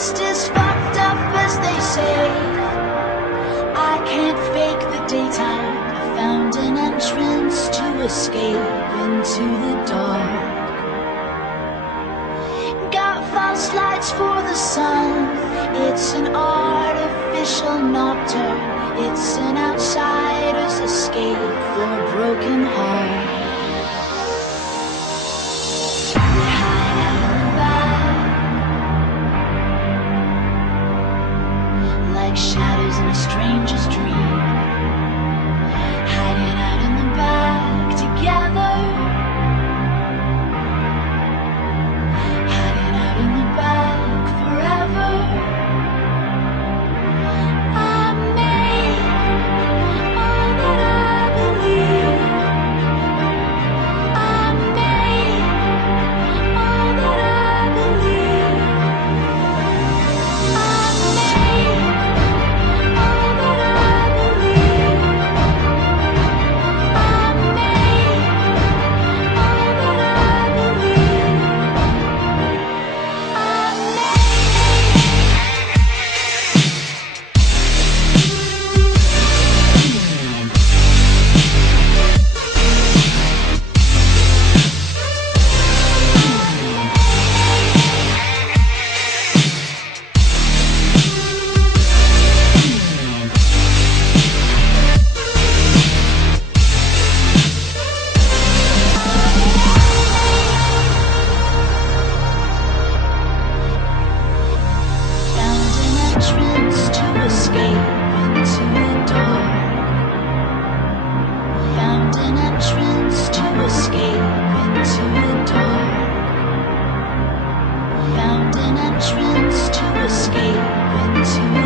just as fucked up as they say. I can't fake the daytime. I found an entrance to escape into the dark. Got false lights for the sun. It's an artificial nocturne. It's an outsider's escape for a broken heart. We hide out in the back, like shadows in a stranger's dream. Hiding out in the back together. Hiding out in the back forever. Found an entrance to escape into